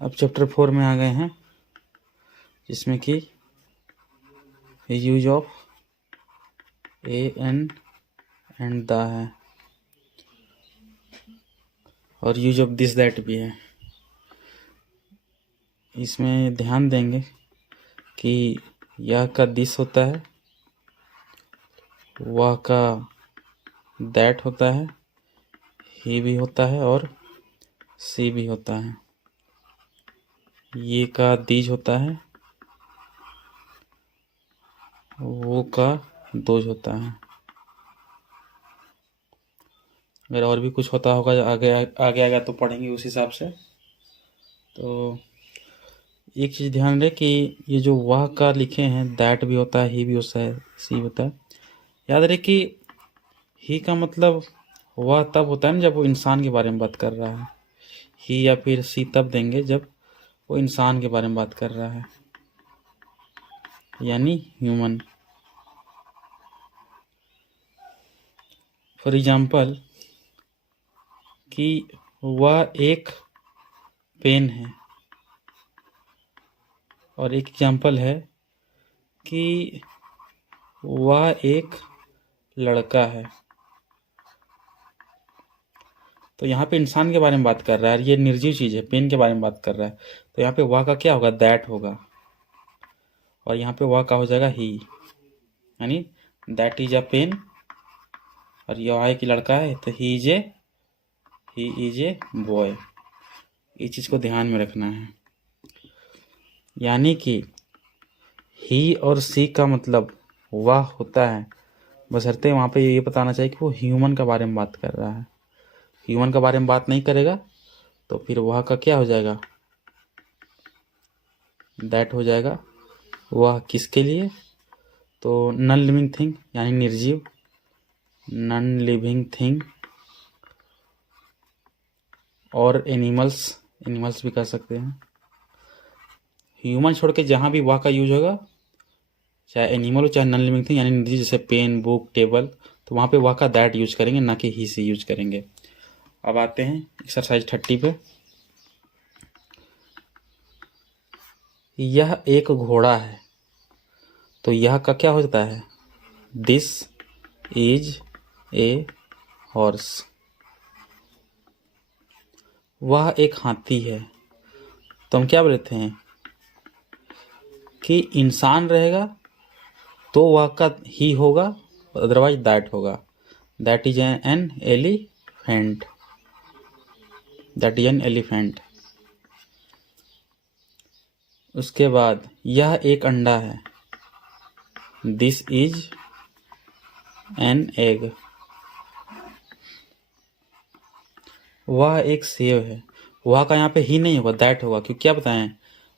अब चैप्टर 4 में आ गए हैं, जिसमें कि use of A and the है और यूज ऑफ दिस दैट भी है। इसमें ध्यान देंगे कि यह का दिस होता है, वह का दैट होता है, ही भी होता है और सी भी होता है। ये का दीज होता है, वो का दोज होता है। अगर और भी कुछ होता होगा आगे आएगा तो पढ़ेंगे उस हिसाब से। तो एक चीज़ ध्यान रहे कि ये जो वह का लिखे हैं, दैट भी होता है, ही भी होता है, सी होता है। याद रहे कि ही का मतलब वह तब होता है ना जब वो इंसान के बारे में बात कर रहा है। ही या फिर सी तब देंगे जब वो इंसान के बारे में बात कर रहा है, यानी ह्यूमन। फॉर एग्जाम्पल कि वह एक पेन है, और एक एग्जाम्पल है कि वह एक लड़का है। तो यहाँ पे इंसान के बारे में बात कर रहा है, ये निर्जीव चीज़ है, पेन के बारे में बात कर रहा है। तो यहाँ पे वह का क्या होगा, दैट होगा, और यहाँ पे वह का हो जाएगा ही, यानी दैट इज अ पेन, और यह एक लड़का है तो ही इज ए बॉय। इस चीज़ को ध्यान में रखना है। यानी कि ही और सी का मतलब वह होता है, बशर्ते वहाँ पे ये बताना चाहिए कि वो ह्यूमन के बारे में बात कर रहा है। ह्यूमन के बारे में बात नहीं करेगा तो फिर वह का क्या हो जाएगा, दैट हो जाएगा। वह किसके लिए, तो नॉन लिविंग थिंग यानी निर्जीव, नॉन लिविंग थिंग, और एनिमल्स भी कह सकते हैं। ह्यूमन छोड़ के जहाँ भी वह का यूज होगा, चाहे एनिमल हो चाहे नॉन लिविंग थिंग यानी निर्जीव, जैसे पेन, बुक, टेबल, तो वहाँ पे वह का दैट यूज करेंगे, ना कि ही से यूज करेंगे। अब आते हैं एक्सरसाइज 30 पे। यह एक घोड़ा है, तो यह का क्या हो जाता है, दिस इज ए हॉर्स। वह एक हाथी है, तो हम क्या बोलते हैं कि इंसान रहेगा तो वह का ही होगा, अदरवाइज दैट होगा। That is an elephant, that is an elephant. उसके बाद यह एक अंडा है, दिस इज एन एग। वह एक सेब है, वह का यहाँ पे ही नहीं होगा, दैट होगा, क्योंकि क्या बताएं,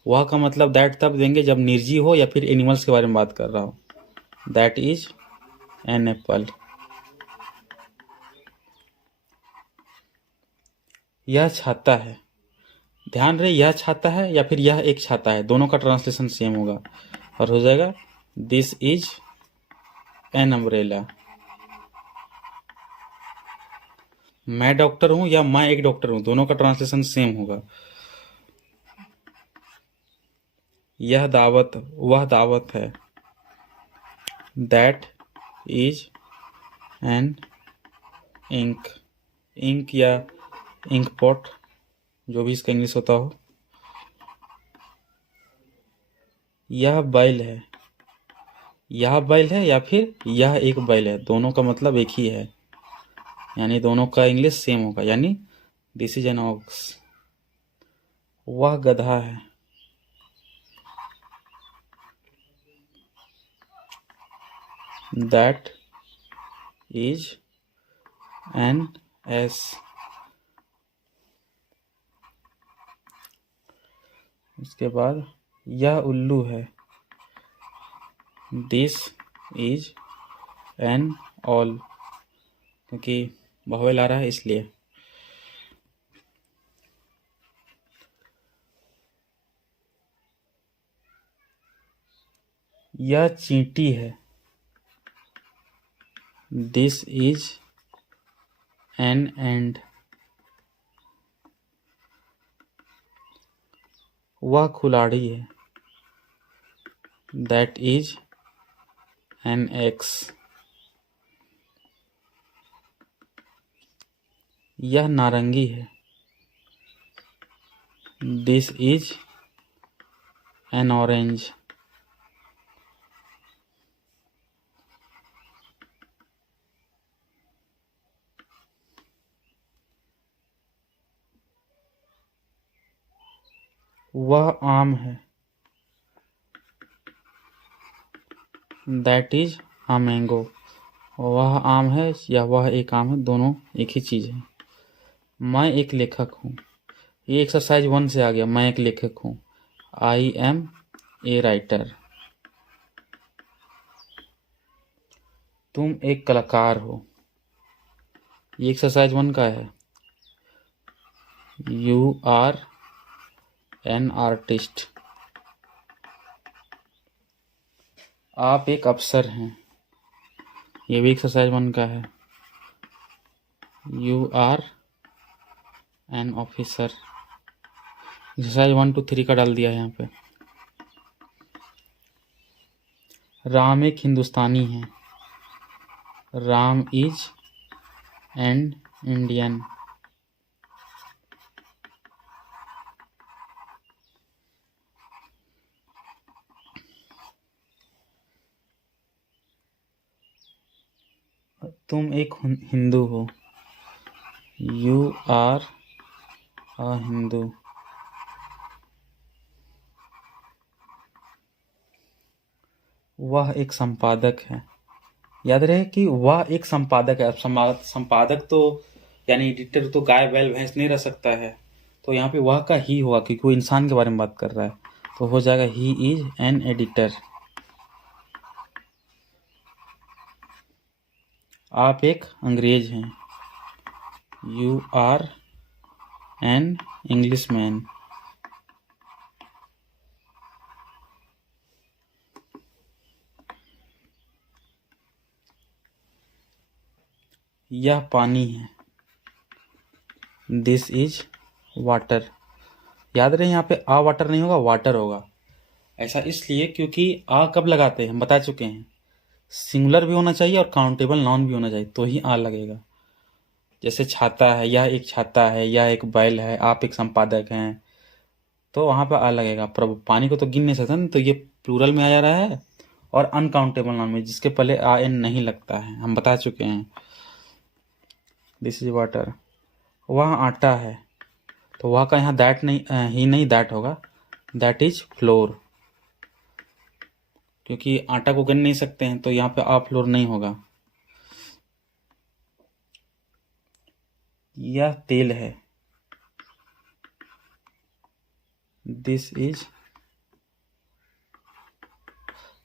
वह का मतलब दैट तब देंगे जब निर्जीव हो या फिर एनिमल्स के बारे में बात कर रहा हो। That is an apple. यह छाता है, ध्यान रहे यह छाता है या फिर यह एक छाता है, दोनों का ट्रांसलेशन सेम होगा और हो जाएगा दिस इज एन अम्ब्रेला। मैं डॉक्टर हूं या मैं एक डॉक्टर हूं, दोनों का ट्रांसलेशन सेम होगा। यह वह दावत है, that is an ink. Ink या इंक पॉट, जो भी इसका इंग्लिश होता हो। यह बैल है, यह बैल है या फिर यह एक बैल है, दोनों का मतलब एक ही है, यानी दोनों का इंग्लिश सेम होगा, यानी दिस इज एन ऑक्स। वह गधा है, दैट इज एन एस। उसके बाद यह उल्लू है, दिस इज एन ऑल, क्योंकि बाहुबल आ रहा है इसलिए। यह चींटी है, दिस इज एन एंड। वह खिलाड़ी है, दैट इज एन एक्स। यह नारंगी है, दिस इज एन ऑरेंज। वह आम है, दैट इज अ मैंगो। वह आम है या वह एक आम है, दोनों एक ही चीज़ है। मैं एक लेखक हूँ, ये एक्सरसाइज 1 से आ गया। मैं एक लेखक हूँ, आई एम ए राइटर। तुम एक कलाकार हो, ये एक्सरसाइज 1 का है, यू आर एन आर्टिस्ट। आप एक अफसर हैं, ये भी एक्सरसाइज 1 का है, you are an officer. Exercise 1 to 3 का डाल दिया है यहाँ पे। राम एक हिंदुस्तानी है, राम इज एन इंडियन। तुम एक हिंदू हो, यू आर अ हिंदू। वह एक संपादक है, याद रहे कि वह एक संपादक है। अब संपादक तो यानी एडिटर तो गाय बैल भैंस नहीं रह सकता है, तो यहाँ पे वह का ही होगा क्योंकि वो इंसान के बारे में बात कर रहा है, तो हो जाएगा ही इज एन एडिटर। आप एक अंग्रेज हैं, you are an English man. यह पानी है, दिस इज वाटर। याद रहे यहाँ पे आ वाटर नहीं होगा, वाटर होगा। ऐसा इसलिए क्योंकि आ कब लगाते हैं हम बता चुके हैं, सिंगुलर भी होना चाहिए और काउंटेबल नाउन भी होना चाहिए तो ही आ लगेगा। जैसे छाता है, यह एक छाता है, यह एक बैल है, आप एक संपादक हैं, तो वहाँ पर आ लगेगा। पर पानी को तो गिन नहीं सकते ना, तो ये प्लूरल में आ जा रहा है और अनकाउंटेबल नाउन में जिसके पहले आ एन नहीं लगता है, हम बता चुके हैं। This is water. वह आटा है, तो वह का यहाँ दैट नहीं ही नहीं दैट होगा, दैट इज फ्लोर, क्योंकि आटा को गिन नहीं सकते हैं तो यहाँ पे आ फ्लोर नहीं होगा। यह तेल है, दिस इज।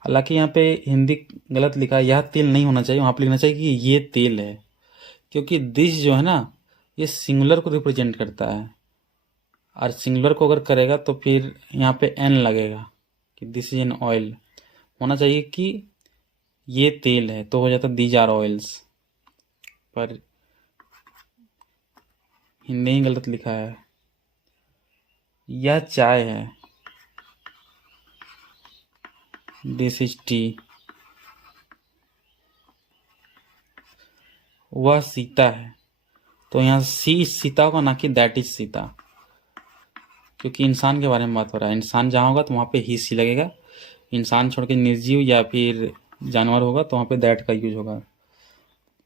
हालांकि यहाँ पे हिंदी गलत लिखा है, यह तेल नहीं होना चाहिए, वहाँ पे लिखना चाहिए कि ये तेल है, क्योंकि दिस जो है ना ये सिंगुलर को रिप्रेजेंट करता है, और सिंगुलर को अगर करेगा तो फिर यहाँ पे एन लगेगा कि दिस इज एन ऑयल। होना चाहिए कि ये तेल है, तो हो जाता दीज आर ऑयल्स, पर हिंदी ही गलत लिखा है। यह चाय है, दिस इज टी। वह सीता है, तो यहाँ सी सीता होगा ना कि दैट इज सीता, क्योंकि इंसान के बारे में बात हो रहा है। इंसान जहाँ होगा तो वहाँ पे ही सी लगेगा, इंसान छोड़ के निर्जीव या फिर जानवर होगा तो वहाँ पे दैट का यूज होगा।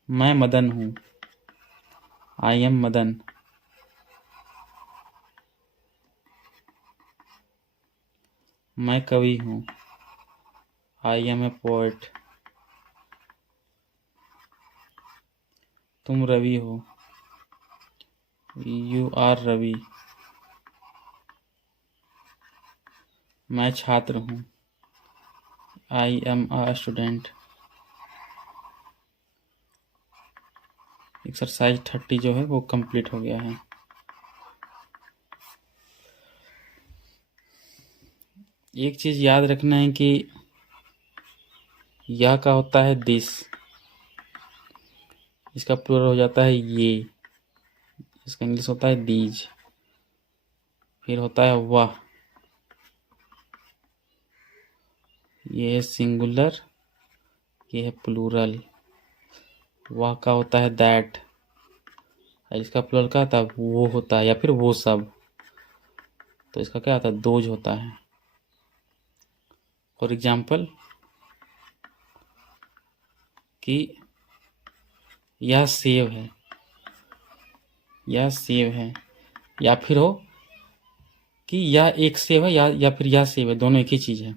मैं मदन हूँ, आई एम मदन। मैं कवि हूँ, आई एम ए पोएट। तुम रवि हो, यू आर रवि। मैं छात्र हूँ, I am a student. Exercise 30 जो है वो कंप्लीट हो गया है। एक चीज़ याद रखना है कि यह का होता है दिस, इसका प्लूरल हो जाता है ये, इसका इंग्लिश होता है दीज। फिर होता है वह, ये है सिंगुलर, ये है प्लूरल। वह का होता है दैट, इसका प्लूरल का होता है वो होता है या फिर वो सब, तो इसका क्या होता है दोज होता है। फॉर एग्जाम्पल कि यह सेब है, यह सेब है, या फिर हो कि यह एक सेब है या फिर यह सेब है, दोनों एक ही चीज़ है।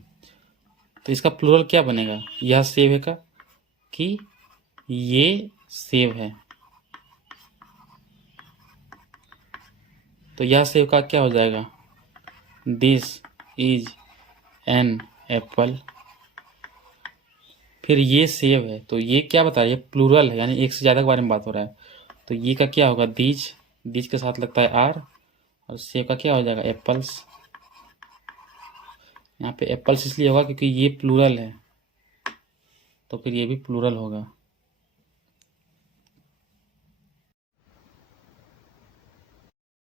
तो इसका प्लूरल क्या बनेगा यह सेब है का, कि ये सेब है। तो यह सेब का क्या हो जाएगा, दिस इज एन एप्पल। फिर ये सेब है, तो ये क्या बता रहा है, ये प्लूरल है, यानी एक से ज़्यादा के बारे में बात हो रहा है। तो ये का क्या होगा दीज, दीज के साथ लगता है आर, और सेब का क्या हो जाएगा एप्पल्स। यहाँ पे एप्पल्स इसलिए होगा क्योंकि ये प्लूरल है, तो फिर ये भी प्लूरल होगा।